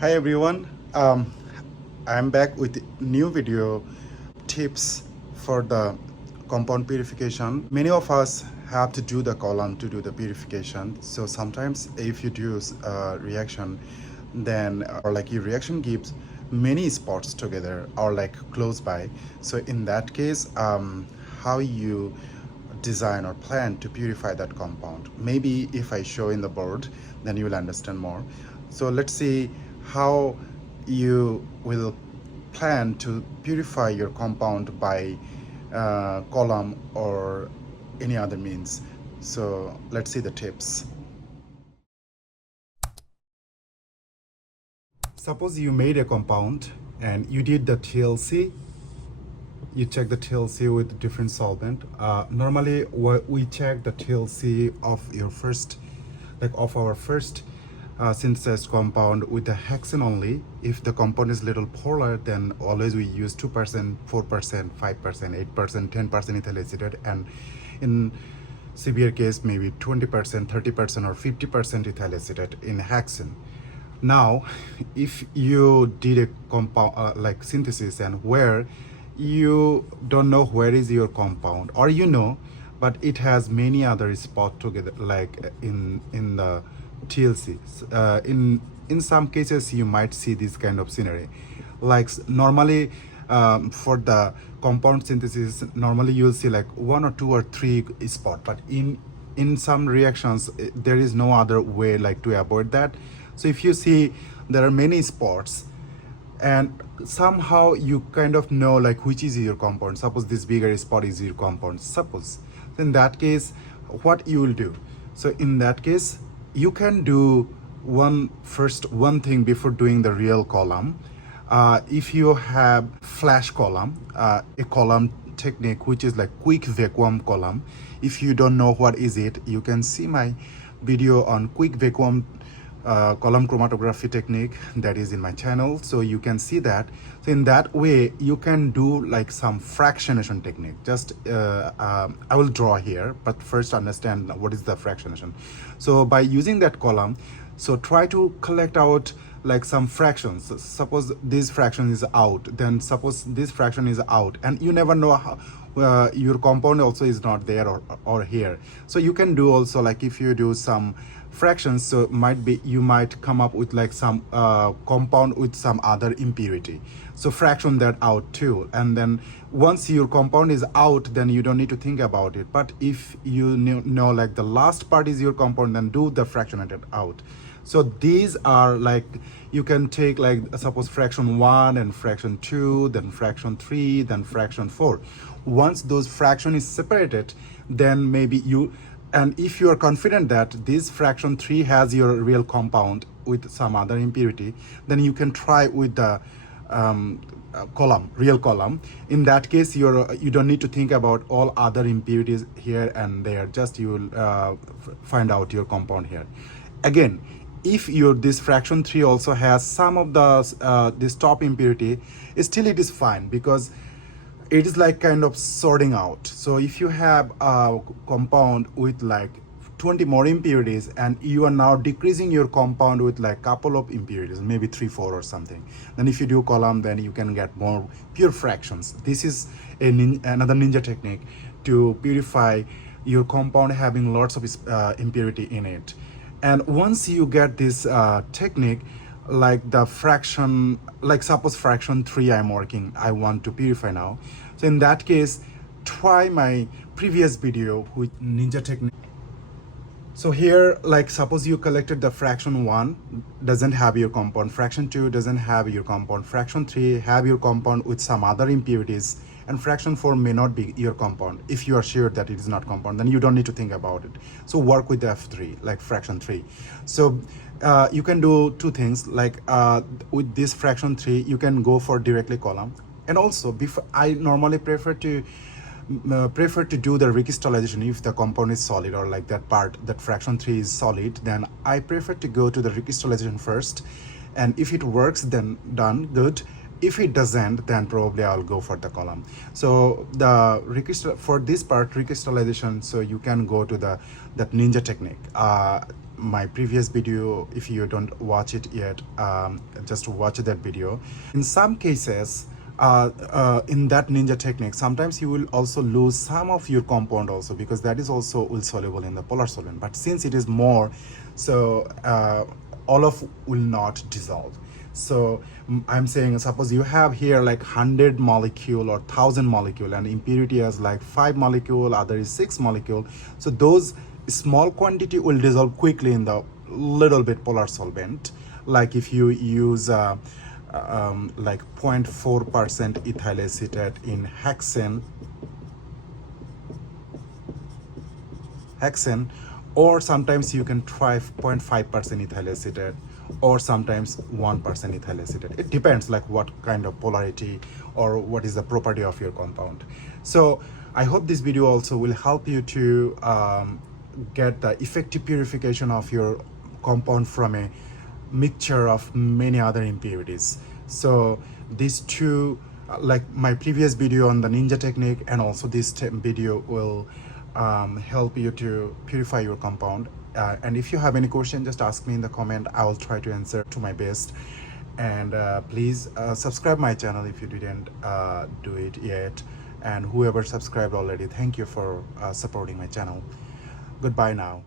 Hi everyone, I'm back with new video tips for the compound purification. Many of us have to do the column to do the purification. So sometimes if you do reaction, then or like your reaction gives many spots together or like close by. So in that case, how you design or plan to purify that compound. Maybe if I show in the board, then you will understand more. So let's see how you will plan to purify your compound by column or any other means. So let's see the tips. Suppose you made a compound and you did the TLC. You check the TLC with different solvent. Normally we check the TLC of your first, like of our first synthesized compound with the hexane only. If the compound is little polar, then always we use 2%, 4%, 5%, 8%, 10% ethyl acetate, and in severe case maybe 20%, 30% or 50% ethyl acetate in hexane. Now if you did a compound like synthesis and where you don't know where is your compound, or you know but it has many other spots together, like in the TLC, in some cases you might see this kind of scenery. Like normally for the compound synthesis, normally you'll see like 1 or 2 or 3 spot, but in some reactions there is no other way like to avoid that. So if you see there are many spots and somehow you kind of know like which is your compound, suppose this bigger spot is your compound, suppose, in that case what you will do? So in that case you can do one thing before doing the real column. If you have flash column, a column technique which is like quick vacuum column. If you don't know what is it, you can see my video on quick vacuum column chromatography technique that is in my channel, so you can see that. So in that way you can do like some fractionation technique. Just I will draw here, but first understand what is the fractionation. So by using that column, so try to collect out like some fractions. Suppose this fraction is out, then suppose this fraction is out, and you never know how your compound also is not there or here. So you can do also like if you do some fractions, so might be you might come up with like some compound with some other impurity, so fraction that out too. And then once your compound is out, then you don't need to think about it. But if you know like the last part is your compound, then do the fractionated out. So these are like, you can take like suppose fraction 1 and fraction 2, then fraction 3, then fraction 4. Once those fraction is separated, then maybe you, and if you are confident that this fraction 3 has your real compound with some other impurity, then you can try with the column, real column. In that case you don't need to think about all other impurities here and there, just you will find out your compound here. Again, if your this fraction 3 also has some of the this top impurity, still it is fine, because it is like kind of sorting out. So if you have a compound with like 20 more impurities and you are now decreasing your compound with like couple of impurities, maybe 3 4 or something, then if you do column, then you can get more pure fractions. This is another ninja technique to purify your compound having lots of impurity in it. And once you get this technique, like the fraction, like suppose fraction 3 I want to purify now. So in that case, try my previous video with ninja technique. So here, like suppose you collected the fraction 1 doesn't have your compound, fraction 2 doesn't have your compound, fraction 3 have your compound with some other impurities, and fraction 4 may not be your compound. If you are sure that it is not compound, then you don't need to think about it. So work with the F3, like fraction 3. So you can do 2 things, like with this fraction 3 you can go for directly column. And also before, I normally prefer to do the recrystallization. If the compound is solid, or like that part, that fraction 3 is solid, then I prefer to go to the recrystallization first, and if it works, then done, good. If it doesn't, then probably I'll go for the column. So the for this part recrystallization, so you can go to that ninja technique. my previous video. If you don't watch it yet, just watch that video. In some cases, in that ninja technique, sometimes you will also lose some of your compound also, because that is also will soluble in the polar solvent. But since it is more, so all of will not dissolve. So I'm saying, suppose you have here like 100 molecule or 1000 molecule, and impurity has like 5 molecule, other is 6 molecule. So those small quantity will dissolve quickly in the little bit polar solvent. Like if you use like 0.4% ethyl acetate in hexane, or sometimes you can try 0.5% ethyl acetate, or sometimes 1% ethyl acetate. It depends like what kind of polarity or what is the property of your compound. So I hope this video also will help you to get the effective purification of your compound from a mixture of many other impurities. So these two, like my previous video on the ninja technique, and also this video will help you to purify your compound. And if you have any question, just ask me in the comment. I will try to answer to my best. And please subscribe my channel if you didn't do it yet. And whoever subscribed already, thank you for supporting my channel. Goodbye now.